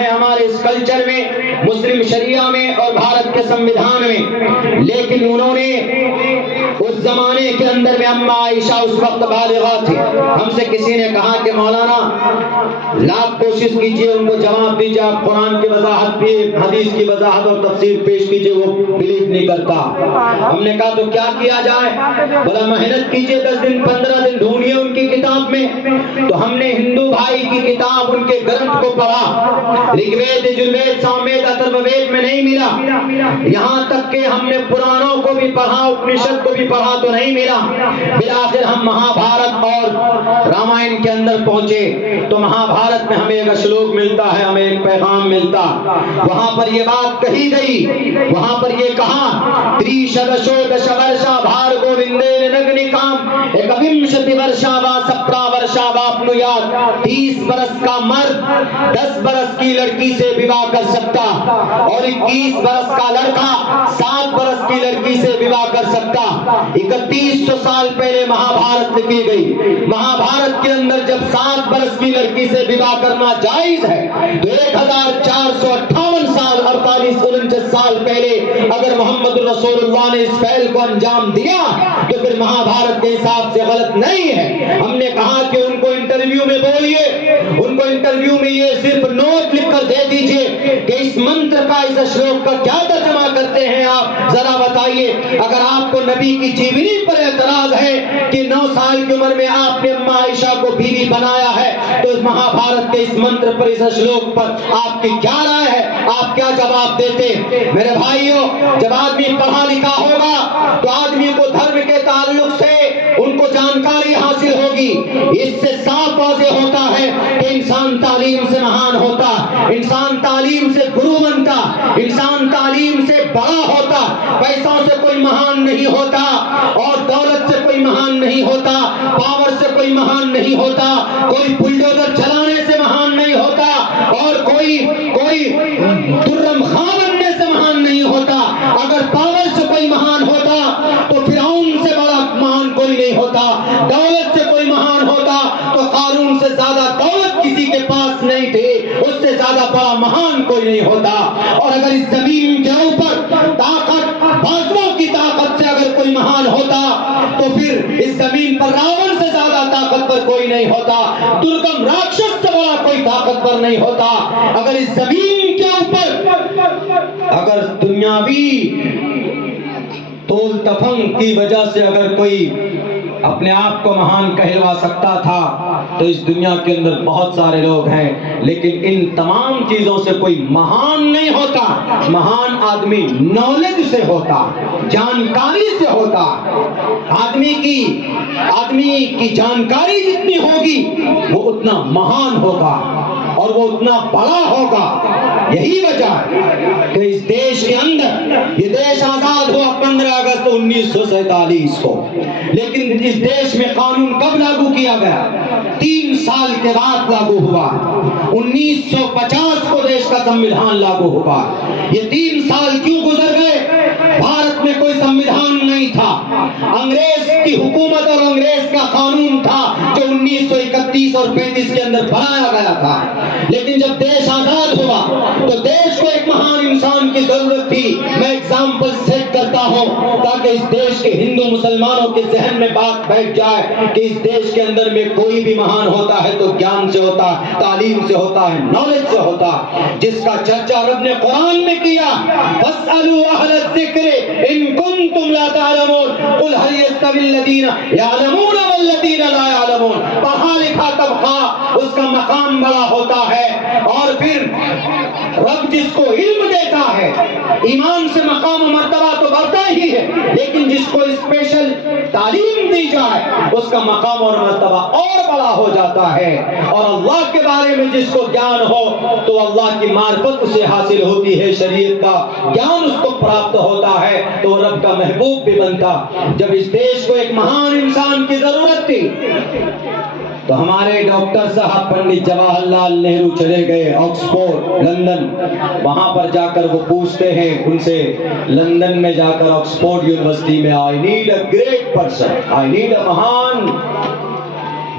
ہے ہمارے اس کلچر میں، مسلم شریعہ میں اور بھارت کے سنویدھان میں، لیکن انہوں نے اس زمانے کے اندر میں اما عائشہ اس وقت بالغہ تھی. ہم سے کسی نے کہا کہ مولانا لاکھ کوشش کیجئے ان کو جواب دیجئے، آپ قرآن کی وضاحت بھی، حدیث کی وضاحت اور تفسیر پیش کیجئے، وہ بلیو نہیں کرتا. ہم نے کہا تو کیا کیا جائے؟ بولا محنت کیجئے، 10 دن 15 دن ڈھونڈیے ان کی کتاب میں. تو ہم نے ہندو بھائی کی کتاب، ان کے گرنتھ کو پڑھا. رگ وید، یجروید، ساموید، اتھروید میں نہیں ملا. یہاں تک کہ ہم نے پرانوں کو بھی پڑھا، اپنشد کو بھی پڑھا تو نہیں ملا. بالآخر ہم مہا بھارت اور رامائن کے اندر پہنچے تو مہا بھارت میں ہمیں ایک شلوک ملتا ہے، ہمیں ایک پیغام ملتا. وہاں پر یہ بات کہی گئی، وہاں پر یہ کہا تریشدشو دش ورشا بھار گووندین نگنی کام ایکومشتی ورشا وا سپرا ورشا واپنویات. 30 برس کا مرد 10 برس کی لڑکی سے بیواہ کر سکتا اور 21 برس کا لڑکا 7 برس کی لڑکی سے بیواہ کر سکتا. 3100 سال پہلے مہا بھارت لکھی گئی. مہا بھارت کے اندر جب 7 برس کی لڑکی سے بیواہ کرنا جائز ہے تو 1458 سال 48-49 سال پہلے اگر محمد رسول اللہ نے اس فعل کو انجام دیا تو پھر مہا بھارت کے حساب سے غلط نہیں ہے. ہم نے کہا کہ ان کو انٹرویو میں بولیے، ان کو انٹرویو میں یہ صرف نوٹ لکھ کر دے دیجئے کہ اس منتر کا، اس شلوک کا کیا ترجمہ کرتے ہیں آپ ذرا بتائیے. اگر آپ کو نبی کی جیونی پر اعتراض ہے کہ 9 سال کی عمر میں آپ نے اما عائشہ کو بیوی بنایا ہے تو اس مہا بھارت کے اس منتر پر، اس شلوک پر آپ کی کیا رائے ہے؟ آپ کیا جواب دیتے؟ میرے بھائیوں، جب آدمی پڑھا لکھا ہوگا تو آدمی کو دھرم کے تعلق سے ان کو جانکاری حاصل ہوگی. اس سے صاف واضح ہوتا ہے کہ انسان تعلیم سے مہان ہوتا، انسان تعلیم سے گرو بنتا، انسان تعلیم سے بڑا ہوتا. پیسوں سے کوئی مہان نہیں ہوتا اور دولت سے کوئی مہان نہیں ہوتا، پاور سے کوئی مہان نہیں ہوتا، کوئی بلڈوزر چلانے سے مہان نہیں ہوتا اور کوئی ترم خاں بننے سے مہان نہیں ہوتا. اگر پاور سے کوئی مہان ہوتا تو فرعون سے بڑا مہان کوئی نہیں ہوتا. دولت سے کوئی مہان ہوتا تو قارون سے زیادہ دولت کسی کے پاس نہیں تھی، اس سے زیادہ بڑا مہان کوئی نہیں ہوتا. اور اگر اس زمین کے اوپر طاقت، بازوؤں کی طاقت سے اگر کوئی مہان ہوتا تو پھر اس زمین پر راون سے زیادہ طاقتور کوئی نہیں ہوتا، درگم راکشس سے بڑا کوئی طاقتور نہیں ہوتا. اگر اس زمین کے اوپر اگر دنیاوی تول تفنگ کی وجہ سے اگر کوئی اپنے آپ کو مہان کہلوا سکتا تھا تو اس دنیا کے اندر بہت سارے لوگ ہیں، لیکن ان تمام چیزوں سے کوئی مہان نہیں ہوتا. مہان آدمی نالج سے ہوتا، جانکاری سے ہوتا. آدمی کی جانکاری جتنی ہوگی وہ اتنا مہان ہوگا اور وہ اتنا بڑا ہوگا. یہی وجہ ہے کہ اس دیش کے اندر، یہ دیش آزاد ہوا 15 اگست 1947 کو، لیکن اس دیش میں قانون کب لاگو کیا گیا؟ 3 سال کے بعد لاگو ہوا. 1950 کو دیش کا سنویدھان لاگو ہوا. یہ 3 سال کیوں گزر گئے؟ بھارت میں کوئی سنویدھان نہیں تھا. انگریز کی حکومت اور انگریز کا قانون تھا جو 1931 اور 35 کے اندر بنایا گیا تھا. لیکن جب دیش آزاد ہوا تو دیش کو ایک مہان انسان کی ضرورت تھی. میں ایگزامپل سیٹ کرتا ہوں تاکہ اس دیش کے ہندو مسلمانوں کے ذہن میں بات بیٹھ جائے کہ اس دیش کے اندر میں کوئی بھی مہان ہوتا ہے تو گیان سے ہوتا ہے، تعلیم سے ہوتا ہے، نالج سے ہوتا ہے، جس کا چرچا رب نے قرآن میں کیا. فَاسْأَلُوا أَهْلَ الذِّكْرِ إِن كُنتُمْ لَا تَعْلَمُونَ قُلْ هَلْ يَسْتَوِي الَّذِينَ يَعْلَمُونَ وَالَّذِينَ لَا يَعْلَمُونَ. پڑھا لکھا طبقہ اس کا مقام بڑا ہوتا ہے. اور پھر رب جس کو علم دیتا ہے، ایمان سے مقام و مرتبہ تو بڑھتا ہی ہے، لیکن جس کو اسپیشل تعلیم دی جائے اس کا مقام اور مرتبہ اور بڑا ہو جاتا ہے. اور اللہ کے بارے میں جس کو گیان ہو تو اللہ کی معرفت اسے حاصل ہوتی ہے، شریعت کا گیان اس کو پراپت ہوتا ہے تو رب کا محبوب بھی بنتا. جب اس دیش کو ایک مہان انسان کی ضرورت تھی تو ہمارے ڈاکٹر صاحب پنڈت جواہر لال نہرو چلے گئے آکسفورڈ، لندن. وہاں پر جا کر وہ پوچھتے ہیں ان سے، لندن میں جا کر آکسفورڈ یونیورسٹی میں، I need a great person, I need a مہان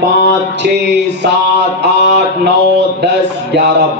5, 6, 7, 8, 9, 10, 11,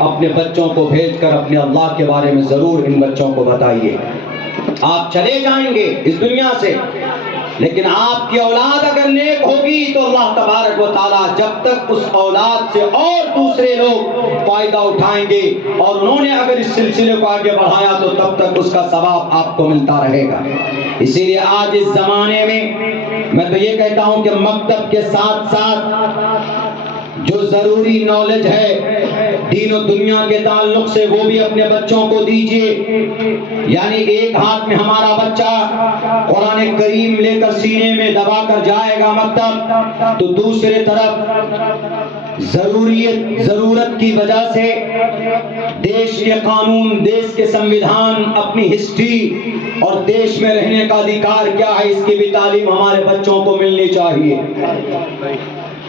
اپنے بچوں کو بھیج کر اپنے اللہ کے بارے میں ضرور ان بچوں کو بتائیے۔ آپ چلے جائیں گے اس دنیا سے، لیکن آپ کی اولاد اگر نیک ہوگی تو اللہ تبارک و تعالیٰ جب تک اس اولاد سے اور دوسرے لوگ فائدہ اٹھائیں گے اور انہوں نے اگر اس سلسلے کو آگے بڑھایا تو تب تک اس کا ثواب آپ کو ملتا رہے گا۔ اسی لیے آج اس زمانے میں تو یہ کہتا ہوں کہ مکتب کے ساتھ ساتھ جو ضروری نالج ہے دین و دنیا کے تعلق سے وہ بھی اپنے بچوں کو دیجیے۔ یعنی ایک ہاتھ میں ہمارا بچہ قرآن کریم لے کر سینے میں دبا کر جائے گا مکتب، تو دوسرے طرف ضرورت کی وجہ سے دیش کے قانون، دیش کے سنویدھان، اپنی ہسٹری اور دیش میں رہنے کا ادھیکار کیا ہے، اس کی بھی تعلیم ہمارے بچوں کو ملنی چاہیے۔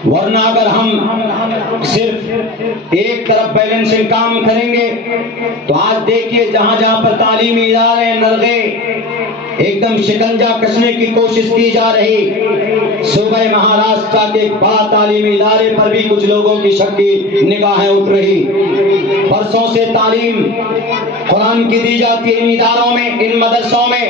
ورنہ اگر ہم صرف ایک طرف بیلنسنگ کام کریں گے تو آج دیکھیے جہاں جہاں پر تعلیمی ادارے نرغے ایک دم شکنجہ کسنے کی کوشش کی جا رہی۔ صوبہ مہاراشٹر کے ایک بڑا تعلیمی ادارے پر بھی کچھ لوگوں کی شک کی نگاہیں اٹھ رہی۔ برسوں سے تعلیم قرآن کی دی جاتی ہے ان اداروں میں، ان مدرسوں میں،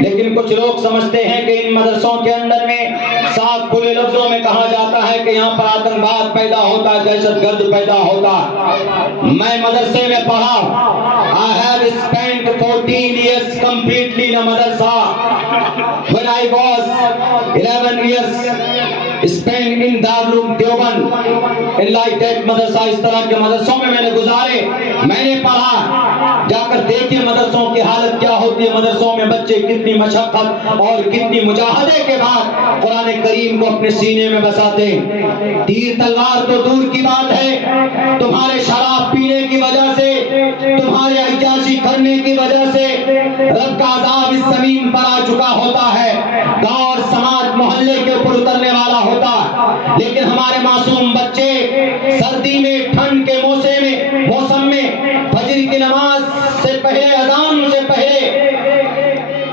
لیکن کچھ لوگ سمجھتے ہیں کہ ان مدرسوں کے اندر میں صاف کھلے لفظوں میں کہا جاتا ہے کہ یہاں پر آتنکواد پیدا ہوتا ہے، دہشت گرد پیدا ہوتا ہے۔ میں مدرسے میں پڑھا، I have spent 14 years completely in a madrasa. When I was 11 years spent in Darul Deoband, in like that madrasa، اس طرح کے مدرسوں میں نے گزارے، میں نے پڑھا۔ جا کر دیکھیں مدرسوں کی حالت کیا ہوتی ہے، مدرسوں میں بچے کتنی مشقت اور کتنی مجاہدے کے بعد قرآن کریم کو اپنے سینے میں بساتے ہیں۔ تیر تلوار تو دور کی بات ہے، تمہارے شراب پینے کی وجہ سے، تمہارے عیاشی کرنے کی وجہ سے رب کا عذاب اس زمین پر آ چکا ہوتا ہے، گاؤں اور سماج محلے کے اوپر اترنے والا ہوتا ہے، لیکن ہمارے معصوم بچے سردی میں، ٹھنڈ کے موسم میں فجر کی نماز سے پہلے، اذان سے پہلے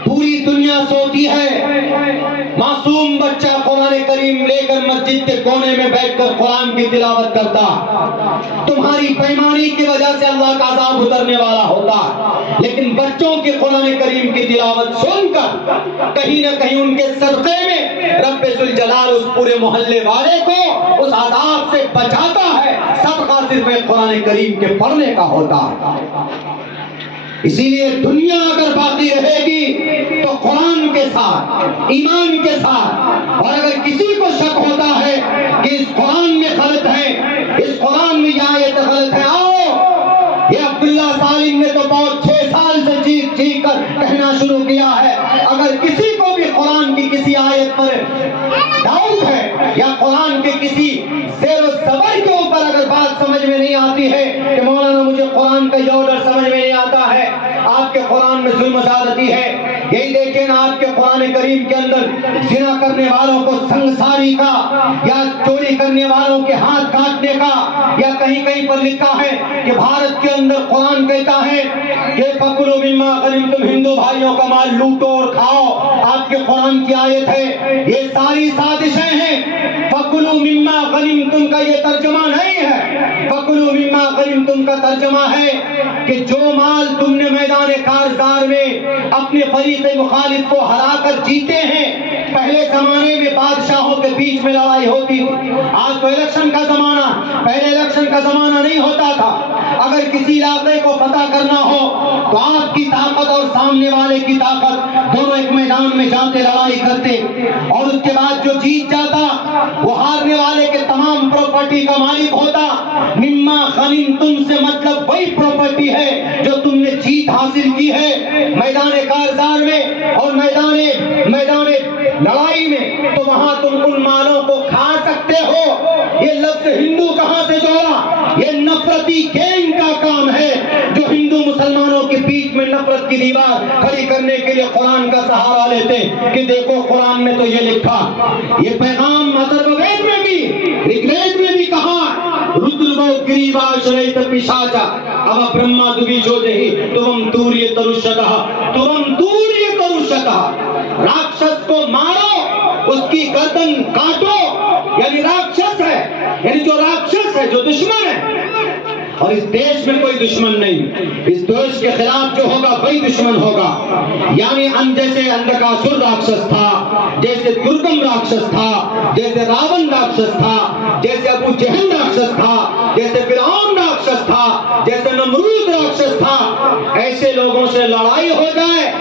پوری دنیا سوتی ہے، معصوم بچہ قرآن کریم لے کر مسجد کے کونے میں بیٹھ کر قرآن کی تلاوت کرتا۔ تمہاری بےایمانی کی وجہ سے اللہ کا عذاب اترنے والا ہوتا، لیکن بچوں کی قرآن کریم کی تلاوت سن کر کہیں نہ کہیں ان کے صدقے میں رب ذوالجلال اس پورے محلے والے کو اس عذاب سے بچاتا ہے۔ صدقہ صرف قرآن کریم کے پڑھنے کا ہوتا ہے۔ اسی لیے دنیا اگر باقی رہے گی تو قرآن کے ساتھ، ایمان کے ساتھ، اور اگر کسی کو شک ہوتا ہے کہ اس قرآن میں غلط ہے، اس قرآن میں یہ آیت غلط ہے، آؤ یہ عبداللہ سالم نے تو بہت 6 سال سے چیخ کر کہنا شروع کیا ہے، اگر کسی کو بھی قرآن کی کسی آیت پر ڈاؤٹ ہے یا قرآن کے کسی زیر و زبر کے اوپر اگر بات سمجھ میں نہیں آتی ہے کہ مولانا مجھے قرآن کا یہ آرڈر سمجھ میں نہیں آتا ہے، آپ کے قرآن میں ظلم زیادتی ہے، یہی دیکھیں نا آپ کے قرآن کریم کے اندر زنا کرنے والوں کو سنگساری کا، یا چوری کرنے والوں کے ہاتھ کاٹنے کا، یا کہیں کہیں پر لکھا ہے کہ بھارت کے اندر قرآن کہتا ہے کہ فَكُلُوا مِمَّا غَنِمْتُمْ، ہندو بھائیوں کا مال لوٹو اور کھاؤ، آپ کے قرآن کی آیت ہے۔ یہ ساری سازشیں ہیں۔ فَكُلُوا مِمَّا غَنِمْتُمْ کا یہ ترجمہ نہیں ہے، فَكُلُوا مِمَّا غَنِمْتُمْ کا ترجمہ ہے کہ جو مال تم نے میدان کارزار میں اپنے فریق مخالف کو ہرا کر جیتے ہیں، پہلے زمانے میں بادشاہوں کے بیچ میں لڑائی ہوتی تھی، آج تو الیکشن کا زمانہ، پہلے الیکشن کا زمانہ نہیں ہوتا تھا۔ اگر کسی علاقے کو فتح کرنا ہو تو آپ کی طاقت اور سامنے والے کی طاقت دونوں ایک میدان میں جاتے، لڑائی کرتے، اور اس کے بعد جو جیت جاتا وہ ہارنے والے کے تمام پراپرٹی کا مالک ہوتا۔ مما غنیمتم سے مطلب وہی پراپرٹی ہے جو تم نے جیت حاصل کی ہے میدان کارزار میں اور میدان لڑائی میں، تو وہاں تم ان مالوں کو کھا سکتے ہو۔ یہ لفظ ہندو کہاں سے جوڑا؟ یہ نفرتی گینگ کا کام ہے جو ہندو مسلمانوں کے بیچ میں نفرت کی دیوار کھڑی کرنے کے لیے قرآن کا سہارا لیتے کہ دیکھو قرآن میں تو یہ لکھا، یہ پیغام اتھروید میں بھی، رگوید میں بھی کہا، ردرو گریوا شریت پشاچا اب برہما دبی جو دہی تم توری ترشتہ، راکشس کو مارو، اس کی گردن کاٹو، یعنی راکشس ہے، یعنی جو جو دشمن ہے، اور اس دیش میں کوئی دشمن نہیں، اس دیش کے خلاف جو ہوگا وہی دشمن ہوگا. یعنی جیسے اندکاسر راکشس تھا، جیسے درگم راکشس تھا، جیسے راون راکشس تھا، جیسے ابو جہل راکشس تھا، جیسے فرعون راکشس تھا، جیسے نمرود راکشس تھا، ایسے لوگوں سے لڑائی ہو جائے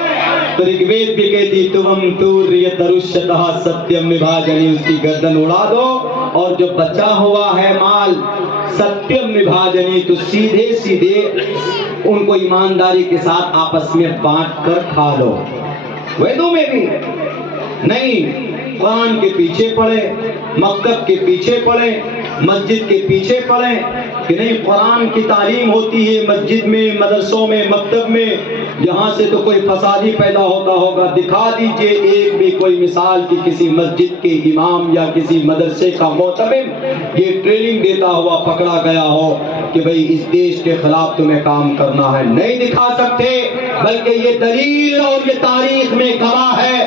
تو رگ وید بھی کہتی تم توریترشتہ ستیم وبھاجنی، اس کی گردن اڑا دو، اور جو بچا ہوا ہے مال ستیم وبھاجنی، تو سیدھے سیدھے ان کو ایمانداری کے ساتھ آپس میں بانٹ کر کھا لو. ویدوں میں بھی نہیں قرآن کے پیچھے پڑے، مکتب کے پیچھے پڑے، مسجد کے پیچھے پڑے کہ نہیں قرآن کی تعلیم ہوتی ہے مسجد میں، مدرسوں میں، مکتب میں، یہاں سے تو کوئی فساد ہی پیدا ہوتا ہوگا. دکھا دیجئے ایک بھی کوئی مثال کی کسی مسجد کے امام یا کسی مدرسے کا معتمد یہ ٹریننگ دیتا ہوا پکڑا گیا ہو کہ بھئی اس دیش کے خلاف تمہیں کام کرنا ہے. نہیں دکھا سکتے، بلکہ یہ دلیل اور یہ تاریخ میں گواہ ہے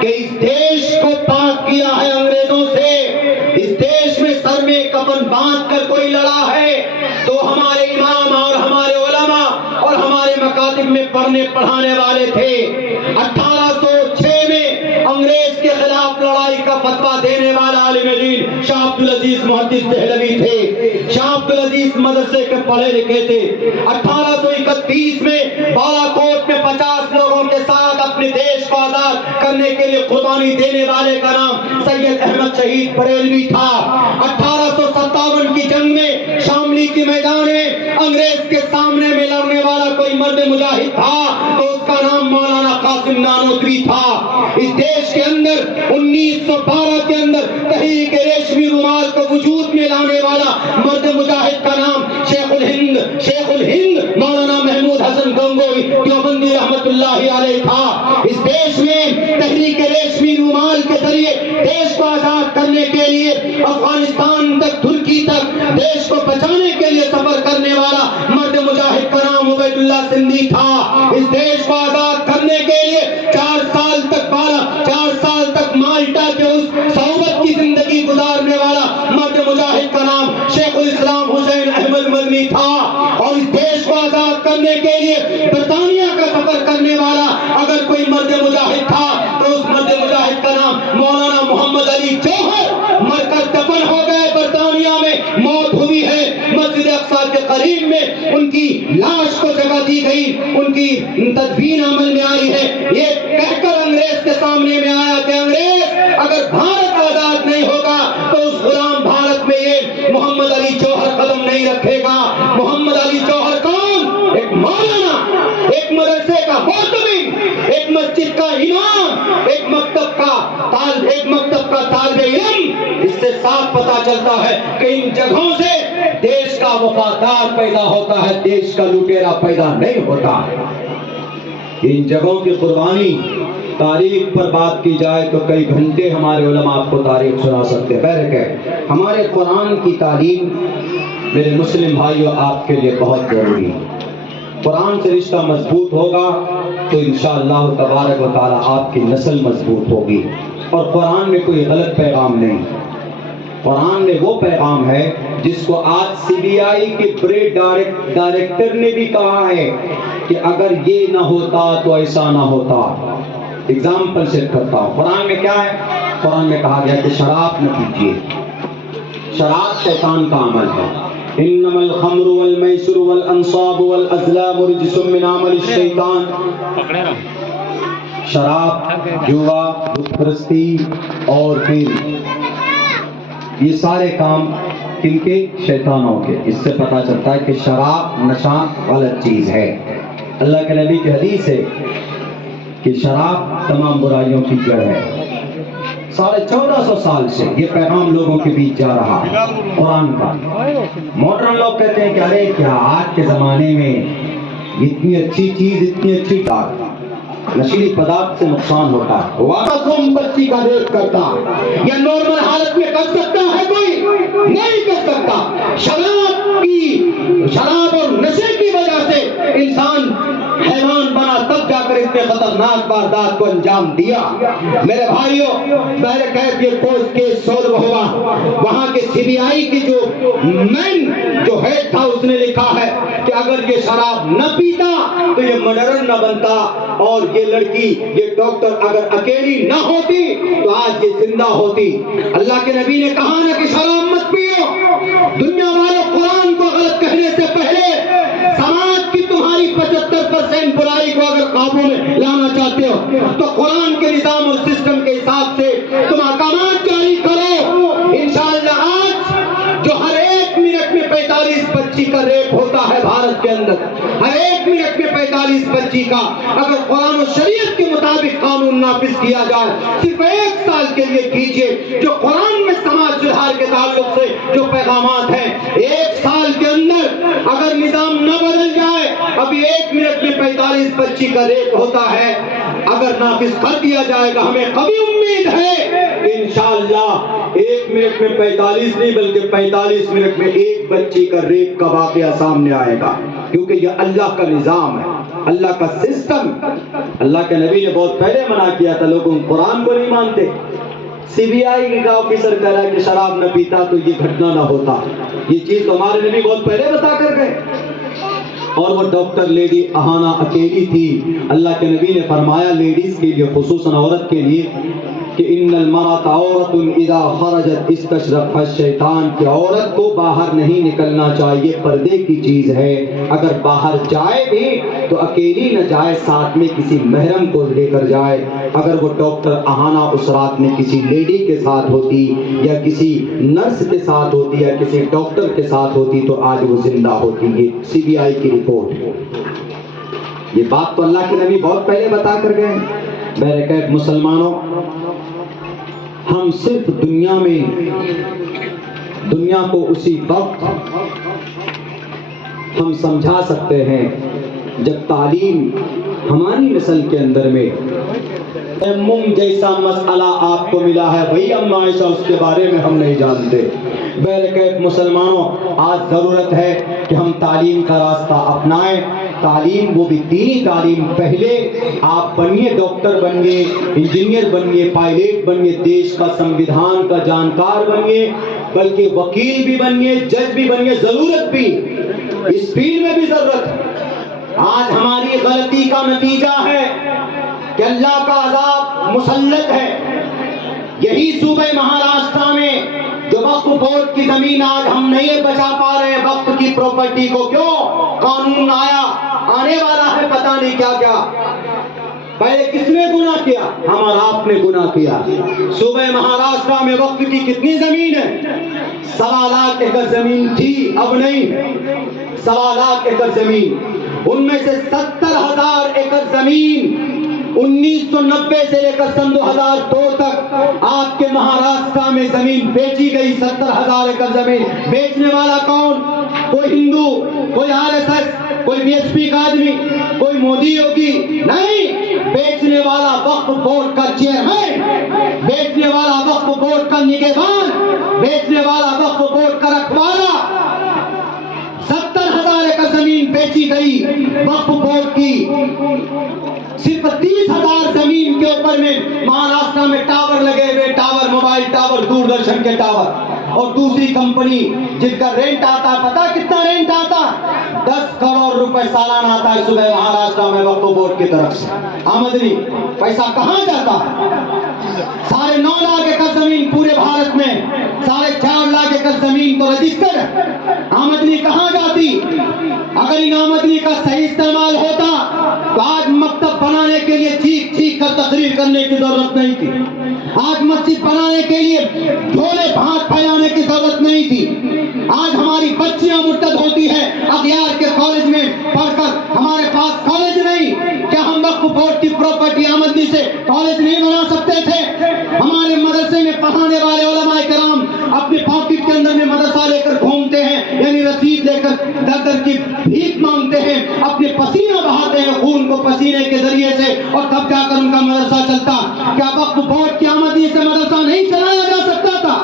کہ اس دیش کو پاک کیا ہے انگریزوں سے. اس دیش میں سر میں کفن باندھ کر کوئی لڑا ہے تو ہمارے امام اور ہمارے علماء اور ہمارے مکاتب میں پڑھنے پڑھانے والے تھے. 1806 میں انگریز کے خلاف لڑائی کا فتویٰ دینے والا عالم دین شاہ عبدالعزیز محدث دہلوی تھے. شاہ عبدالعزیز مدرسے کے پڑھے لکھے تھے. 1831 میں بالاکوٹ میں 50 لوگوں کے ساتھ اپنے دیش کو آزاد کرنے کے لیے قربانی دینے والے کا نام سید احمد شہید بریلوی تھا. 1857 کی جنگ میں شاملی کے میدان میں انگریز کے سامنے میں لڑنے والا کوئی مرد مجاہد تھا تو اس کا نام مولانا قاسم نانوتوی تھا. اس دیش کے اندر 1912 کے اندر تحریک ریشمی رومال کو وجود میں لانے والا مرد مجاہد کا نام شیخ الہند مولانا محمود حسن گنگوئی دیوبندی رحمت اللہ علیہ تھا. اس دیش میں تحریک ریشمی رومال کے ذریعے دیش کو آزاد کرنے کے لیے افغانستان تک، ترکی تک دیش کو بچانے کے لیے سفر کرنے والا مرد مجاہد کا نام عبید اللہ سندھی تھا. اس دیش کو آزاد کرنے کے لیے 4 سال تک مالٹا کے اس صحبت کی زندگی گزارنے والا مرد مجاہد کا نام شیخ الاسلام حسین احمد مدنی تھا. اور اس دیش کو آزاد کرنے کے لیے برطانیہ کا سفر کرنے والا اگر کوئی مرد مجاہد تھا تو اس مرد مجاہد کا نام مولانا محمد علی جوہر مر کر دفن ہو گئے. برطانیہ میں موت ہوئی ہے. مسجد اقصی کے قریب میں ان کی لاش کو جگہ دی گئی، ان کی تدفین عمل میں آئی ہے. یہ کہہ کر انگریز کے سامنے میں آیا کہ انگریز اگر بھارت آزاد نہیں ہوگا تو اس غلام بھارت میں یہ محمد علی جوہر قدم نہیں رکھے گا. محمد علی جوہر کون؟ ایک مولانا، ایک مدرسے کا معتمد، ایک مسجد کا امام، ایک مکتب کا طالب علم. اس سے صاف پتہ چلتا ہے کہ ان جگہوں سے دیش کا وفادار پیدا ہوتا ہے، دیش کا لٹیرا پیدا نہیں ہوتا. ان جگہوں کی قربانی تاریخ پر بات کی جائے تو کئی گھنٹے ہمارے علماء آپ کو تاریخ سنا سکتے. بہرکہ ہمارے قرآن کی تعلیم میرے مسلم بھائیوں آپ کے لیے بہت ضروری ہے. قرآن سے رشتہ مضبوط ہوگا تو انشاءاللہ تبارک و تعالی آپ کی نسل مضبوط ہوگی. اور قرآن میں کوئی غلط پیغام نہیں. قرآن میں وہ پیغام ہے جس کو آج CBI کے بڑے ڈائریکٹر نے بھی کہا ہے کہ اگر یہ نہ ہوتا تو ایسا نہ ہوتا. اگزامپل سیٹ کرتا ہوں. قرآن میں کیا ہے؟ قرآن میں کہا گیا کہ شراب نہ پیجیے. شراب شیطان کا عمل ہے. انما الخمر والمیسر والانصاب والازلام رجس من عمل الشیطان. شراب، جوا، بت پرستی اور پھر یہ سارے کام کن کے؟ شیطانوں کے. اس سے پتہ چلتا ہے کہ شراب نشہ غلط چیز ہے. اللہ کے نبی کی حدیث ہے کہ شراب تمام برائیوں کی جڑ ہے. 1450 سال سے یہ پیغام لوگوں کے بیچ جا رہا ہے قرآن کا. ماڈرن لوگ کہتے ہیں کہ ارے کیا آج کے زمانے میں اتنی اچھی چیز، اتنی اچھی بات، نشیلی پدارتھ سے نقصان ہوتا ہے. واقعی بچی کا ریپ کرتا یا نارمل حالت میں کر سکتا ہے؟ کوئی نہیں کر سکتا. شراب اور نشے کی وجہ سے انسان حیوان بنا تب تب جا کر اتنے خطرناک واردات کو انجام دیا۔ میرے بھائیوں، بہر کیف یہ کیس سولو ہوا، وہاں کے سی بی آئی کی جو مین جو ہیڈ تھا اس نے لکھا ہے کہ اگر یہ شراب نہ پیتا تو یہ مرڈرر نہ بنتا، اور یہ لڑکی، یہ ڈاکٹر اگر اکیلی نہ ہوتی تو آج یہ زندہ ہوتی۔ اللہ کے نبی نے کہا نا کہ شراب مت پیو۔ دنیا والوں، قرآن کو غلط کہنے سے پہلے سماج کی تمہاری 75% برائی کو اگر قابو میں لانا چاہتے ہو تو قرآن کے نظام اور سسٹم کے حساب سے تم احکامات جاری کرو۔ انشاءاللہ آج جو ہر ایک منٹ میں 45 بچی کا ریپ ہوتا ہے بھارت کے اندر، ہر ایک منٹ میں 45 بچی کا، اگر قرآن و شریعت کے مطابق قانون نافذ کیا جائے، صرف 1 سال کے لیے کیجئے، جو قرآن میں سماج سدھار کے تعلق سے جو پیغامات ہیں، 1 سال کے اندر اگر نظام نہ بدل جائے، ابھی 1 منٹ میں 45 بچی کا ریپ ہوتا ہے، اگر نافذ کر دیا جائے گا، ہمیں کبھی امید ہے کہ انشاءاللہ 1 منٹ میں 45 نہیں بلکہ 45 منٹ میں 1 بچی کا ریپ کا واقعہ سامنے آئے گا، کیونکہ یہ اللہ کا نظام ہے، اللہ کا سسٹم۔ اللہ کے نبی نے بہت پہلے منع کیا تھا، لوگوں قرآن کو نہیں مانتے۔ سی بی آئی کا آفیسر کہہ رہا ہے کہ شراب نہ پیتا تو یہ گھٹنا نہ ہوتا، یہ چیز تو ہمارے نبی بہت پہلے بتا کر گئے۔ اور وہ ڈاکٹر لیڈی اہانا اکیلی تھی۔ اللہ کے نبی نے فرمایا لیڈیز کے لیے، خصوصاً عورت کے لیے، کہ ان المرأة عورة اذا خرجت استشرقها الشیطان، کہ عورت کو باہر نہیں نکلنا چاہیے، پردے کی چیز ہے، اگر باہر جائے بھی تو اکیلی نہ جائے، ساتھ میں کسی محرم کو لے کر جائے۔ اگر وہ ڈاکٹر اہانا اس رات میں کسی لیڈی کے ساتھ ہوتی یا کسی نرس کے ساتھ ہوتی یا کسی ڈاکٹر کے ساتھ ہوتی تو آج وہ زندہ ہوتی۔ یہ سی بی آئی کی رپورٹ، یہ بات تو اللہ کے نبی بہت پہلے بتا کر گئے۔ بہرکیف مسلمانوں، ہم صرف دنیا کو اسی وقت ہم سمجھا سکتے ہیں جب تعلیم ہماری نسل کے اندر میں تیمم جیسا مسئلہ آپ کو ملا ہے، وہی اما عائشہ اس کے بارے میں ہم نہیں جانتے۔ بہرکیف مسلمانوں، آج ضرورت ہے کہ ہم تعلیم کا راستہ اپنائیں۔ تعلیم، وہ بھی دینی تعلیم۔ پہلے آپ بنیے، ڈاکٹر بنیے، انجینئر بنیے، پائلٹ بنیے، دیش کا سنویدھان کا جانکار بنیے، بلکہ وکیل بھی بنیے، جج بھی بنیے، ضرورت بھی، اس فیلڈ میں بھی ضرورت ہے۔ آج ہماری غلطی کا نتیجہ ہے کہ اللہ کا عذاب مسلط ہے۔ یہی صوبہ مہاراشٹر میں جو وقف بورڈ کی زمین آج ہم نہیں بچا پا رہے ہیں وقف کی پراپرٹی کو، کیوں؟ قانون آنے والا ہے، پتہ نہیں کیا کیا۔ پہلے کس نے گناہ کیا؟ ہم اور آپ نے گناہ کیا۔ صوبہ مہاراشٹر میں وقف کی کتنی زمین ہے؟ 1.25 لاکھ ایکڑ زمین تھی، اب نہیں، 1.25 لاکھ ایکڑ زمین، ان میں سے 70,000 ایکڑ زمین 1990 سے لے کر سن 2002 تک آپ کے مہاراشٹر میں زمین بیچی گئی۔ 70,000 ایکڑ زمین بیچنے والا کون؟ کوئی ہندو، کوئی RSS، کوئی BHP کا آدمی، کوئی مودی یوگی نہیں، بیچنے والا وقف بورڈ کا چیئرمین، بیچنے والا وقف بورڈ کا نگہبان، بیچنے والا وقف بورڈ کا رکھوالا۔ 70,000 ایکڑ زمین بیچی گئی وقف بورڈ کی۔ صرف 30,000 زمین کے اوپر میں مہاراشٹر میں ٹاور لگے ہوئے، ٹاور، موبائل ٹاور، دوردرشن کے ٹاور، اور دوسری کمپنی جن کا رینٹ آتا ہے، پتا کتنا رینٹ آتا ہے؟ 10 کروڑ روپے سالانہ آتا ہے صوبہ مہاراشٹر میں وقف بورڈ کی طرف سے آمدنی۔ پیسہ کہاں جاتا ہے؟ 9.5 لاکھ ایکڑ زمین پورے بھارت میں، 4.5 لاکھ ایکڑ زمین تو رجسٹر ہے، آمدنی کہاں جاتی؟ اگر ان آمدنی کا صحیح استعمال ہوتا تو آج مکتب بنانے کے لیے چیخ چیخ کر تقریر کرنے کی ضرورت نہیں تھی، آج مسجد بنانے کے لیے جھولے بھانٹ پھیلانے کی ضرورت نہیں تھی۔ آج ہماری بچیاں مرتد ہوتی ہیں اغیار کے کالج میں پڑھ کر، ہمارے پاس کالج نہیں، کیا ہم وقف بورڈ کی پراپرٹی آمدنی سے کالج نہیں بنا سکتے تھے؟ ہمارے مدرسے میں پڑھانے والے علماء کرام اپنے پاکٹ کے اندر میں مدرسہ لے کر گھومتے ہیں، یعنی رسید لے کر در در کی بھیک مانگتے ہیں، اپنے پسینہ بہاتے ہیں خون کو پسینے کے ذریعے سے، اور تب جا کر ان کا مدرسہ چلتا۔ کیا وقف بورڈ کی آمدنی سے مدرسہ نہیں چلایا جا سکتا تھا؟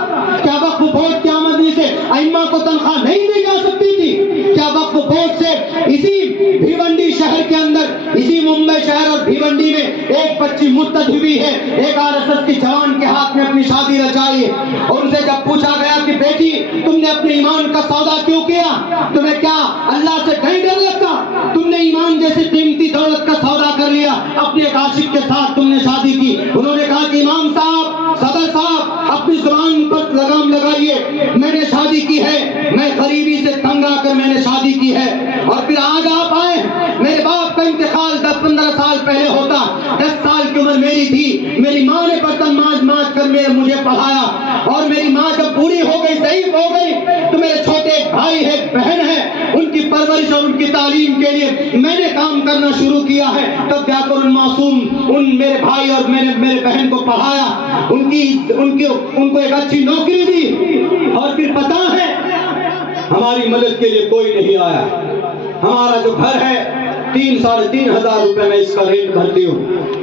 کیا وقف بورڈ کی آمدنی سے ائمہ کو تنخواہ نہیں دی جا سکتی تھی؟ کیا وقف بورڈ سے اسی بھیونڈی شہر کے اندر، اسی ممبئی شہر اور بھیونڈی میں ایک بچی مرتد ہوئی ہے، ایک RSS کی جوان کے ہاتھ میں اپنی شادی رچائی ہے، اور اسے جب پوچھا گیا کہ بیٹی تم نے اپنے ایمان کا سودا کیوں کیا، تمہیں کیا اللہ سے نہیں ڈر لگتا، تم نے ایمان جیسی قیمتی دولت کا سودا کر لیا، اپنے ایک عاشق کے ساتھ تم نے شادی کی۔ انہوں نے کہا کہ امام صاحب، صدر صاحب، اپنی زبان پر لگام لگائیے، میں نے شادی کی ہے، میں غریبی سے تنگ آ کر میں نے شادی کی ہے، اور پھر آج آپ آئے۔ میرے باپ کا انتقال 10-15 سال پہلے ہوتا، 10 سال کی عمر میری تھی، میری ماں نے برتن مانج کر مجھے پڑھایا، اور میری ماں جب بوڑھی ہو گئی، ضعیف ہو گئی، تو میرے چھوٹے ایک بھائی ہے، بہن ہے، ان کی پرورش اور ان کی تعلیم کے لیے میں نے کام کرنا شروع کیا ہے۔ تب جا کر ان معصوم میرے بھائی اور میرے بہن کو پڑھایا، ان کو ایک اچھی نوکری دی، اور پھر پتہ ہے ہماری مدد کے لیے کوئی نہیں آیا۔ ہمارا جو گھر ہے 3,500 روپے میں اس کا رینٹ بھرتی ہوں۔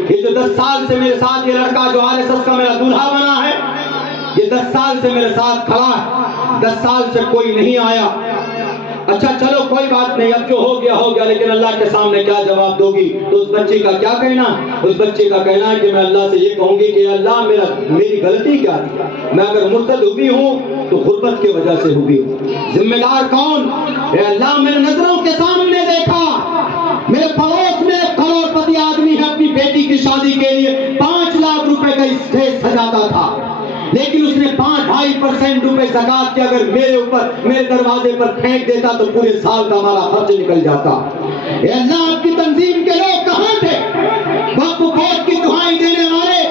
یہ جو 10 سال سے میرے ساتھ یہ لڑکا جو RSS کا میرا دولہا بنا ہے، یہ 10 سال سے میرے ساتھ کھڑا ہے، 10 سال سے کوئی نہیں آیا۔ اچھا چلو کوئی بات نہیں، اب جو ہو گیا، لیکن اللہ کے سامنے کیا جواب دو گی؟ تو اس بچے کا کیا کہنا؟ اس بچے کا کہنا ہے کہ میں اللہ سے یہ کہوں گی کہ اللہ میری غلطی کیا تھی؟ میں اگر مرتد ہوئی ہوں تو غربت کی وجہ سے ہوئی ہوں۔ ذمہ دار کون؟ اے اللہ، میرے نظروں کے سامنے دیکھا میرے پڑوس میں ایک کروڑ پتی آدمی ہے، اپنی بیٹی کی شادی کے لیے 5 لاکھ روپے کا اسٹیج سجاتا تھا، لیکن اس نے 2.5% روپے زکات کے اگر میرے دروازے پر پھینک دیتا تو پورے سال کا ہمارا خرچ نکل جاتا۔ اے اللہ، آپ کی تنظیم کے لوگ کہاں تھے؟ وقف بورڈ کی دعائیں دینے والے،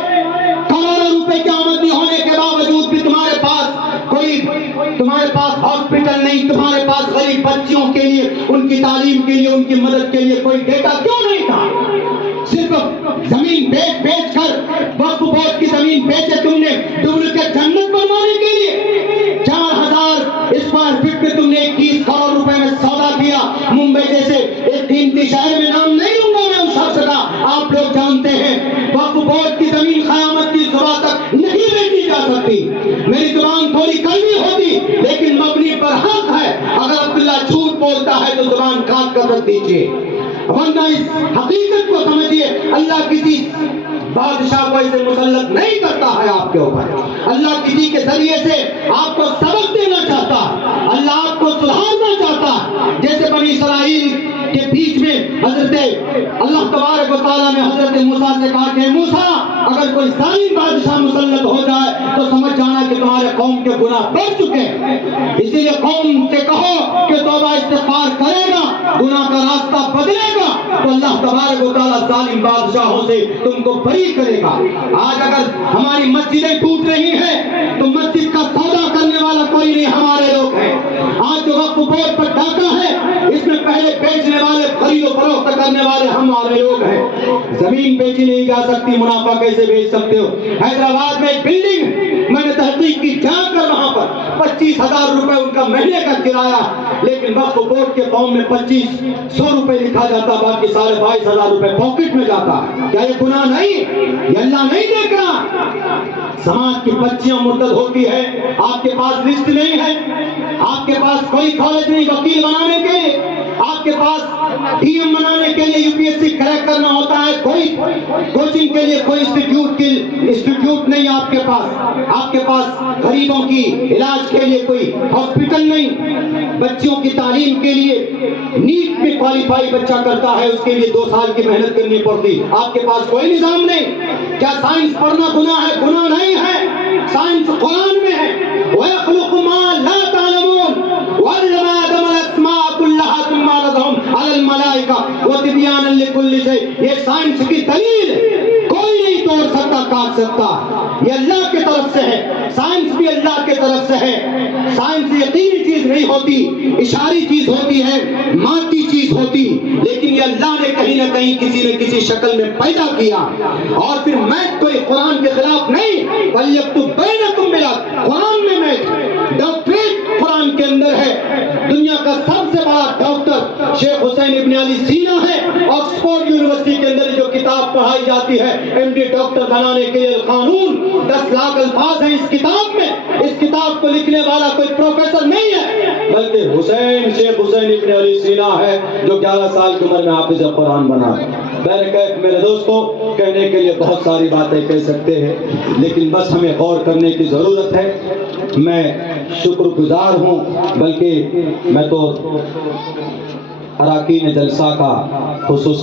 کروڑوں روپے کی آمدنی ہونے کے باوجود بھی تمہارے پاس ہاسپٹل نہیں، تمہارے پاس غریب بچیوں کے لیے، ان کی تعلیم کے لیے، ان کی مدد کے لیے کوئی ڈیٹا کیوں نہیں تھا؟ صرف زمین بیچ کر، وقف بورڈ کی زمین بیچے تم نے ڈپلیکیٹ جنت بنوانے کے لیے 4000 اسکوائر فٹ میں تم نے 21 کروڑ روپے میں سودا کیا۔ ممبئی جیسے ایک قیمتی شہر میں نام نہیں لوں گا میں اس شخص کا، آپ لوگ جانتے ہیں وقف بورڈ کی زمین قیامت کی صبح تک نہیں بیچی جا سکتی۔ میری زبان تھوڑی کڑوی ہوتی لیکن مبنی پر حق ہے، اگر عبداللہ جھوٹ بولتا ہے تو زبان کاٹ کر رکھ دیجیے، ورنہ اس حقیقت کو سمجھیے، اللہ کسی بادشاہ کو اسے مسلط نہیں کرتا ہے آپ کے اوپر۔ اللہ کسی کے ذریعے سے آپ کو سبق دینا چاہتا، اللہ آپ کو سدھارنا چاہتا، جیسے بنی اسرائیل کے بیچ میں حضرت اللہ تبارک و تعالیٰ نے حضرت موسیٰ سے کہا کہ موسیٰ، اگر کوئی ظالم بادشاہ مسلط ہو جائے تو سمجھ جانا کہ تمہارے قوم کے گناہ بڑھ چکے ہیں، اسی لیے قوم سے کہو کہ توبہ استغفار کرے گا، گناہ کا راستہ بدلے گا تو اللہ تبارک و تعالیٰ ظالم بادشاہوں سے تم کو بری کرے گا۔ آج اگر ہماری مسجدیں ٹوٹ رہی ہیں تو مسجد کا سودا کرنے والا کوئی نہیں، ہمارے لوگ ہیں۔ آج جو وقف بورڈ پر ڈاکہ ہے، اس میں پہلے بیچنے والے، خرید و فروخت کرنے والے ہمارے لوگ ہیں۔ زمین بیچی نہیں جا سکتی، منافع کیسے بیچ سکتے ہو؟ حیدرآباد میں ایک بلڈنگ میں نے تحقیق کی، جا کر وہاں پر 25,000 روپے ان کا مہینے کا کرایہ، لیکن وقف بورڈ کے فارم میں 2500 روپے لکھا جاتا، باقی 22,500 روپے پاکٹ میں جاتا۔ کیا یہ گناہ نہیں؟ یہ اللہ نہیں دیکھ رہا؟ سماج کی بچیاں مرتد ہوتی ہے، آپ کے پاس لسٹ نہیں ہے، آپ کے پاس کوئی کالج نہیں وکیل بنانے کے لیے، آپ کے پاس DM بنانے کے لیے UPSC کریک کرنا ہوتا ہے، کوئی کوچنگ کے لیے کوئی انسٹیٹیوٹ نہیں آپ کے پاس غریبوں کی علاج کے لیے کوئی ہاسپٹل نہیں، بچیوں کی تعلیم کے لیے نیٹ میں کوالیفائی بچہ کرتا ہے، اس کے لیے 2 سال کی محنت کرنی پڑتی، آپ کے پاس کوئی نظام نہیں۔ کیا سائنس پڑھنا گناہ ہے؟ گناہ نہیں ہے، سائنس قرآن میں ہے، وَيَخْلُقُ مَا لَا تَعْلَمُونَ وَعَلَّمَ آدَمَ الْأَسْمَاءَ كُلَّهَا ثُمَّ عَرَضَهُمْ عَلَى الْمَلَائِكَةِ وَتِبْيَانًا لِكُلِّ شَيْءٍ۔ یہ سائنس کی دلیل ہے، کوئی نہیں توڑ سکتا، کاٹ سکتا، یہ اللہ کی طرف سے ہے، سائنس بھی اللہ کی طرف سے ہے۔ سائنس یقینی چیز نہیں ہوتی، اشاری چیز ہوتی ہے، مادی چیز ہوتی، لیکن یہ اللہ نے کہیں نہ کہیں کسی نہ کسی شکل میں پیدا کیا، اور پھر میتھ کوئی قرآن کے خلاف نہیں، وَلْيَكْتُبْ بَيْنَكُمْ بِالْعَدْلِ، قرآن میں میتھ، ڈاکٹریٹ قرآن کے اندر ہے۔ دنیا کا سب سے بڑا ڈاکٹر شیخ حسین ابن علی سینا ہے، آکسفورڈ یونیورسٹی کے اندر جو کتاب پڑھائی جاتی ہے MD ڈاکٹر بنانے کے لیے القانون، 10 لاکھ الفاظ ہیں اس کتاب میں، اس کتاب کو لکھنے والا کوئی پروفیسر نہیں ہے بلکہ شیخ حسین ابن علی سینا ہے، جو 11 سال کی عمر میں حافظ قرآن بنا۔ میرے دوستوں کہنے کے لیے بہت ساری باتیں کہہ سکتے ہیں، لیکن بس ہمیں غور کرنے کی ضرورت ہے۔ میں شکر گزار ہوں، بلکہ میں تو اراکین جلسہ کا خصوصاً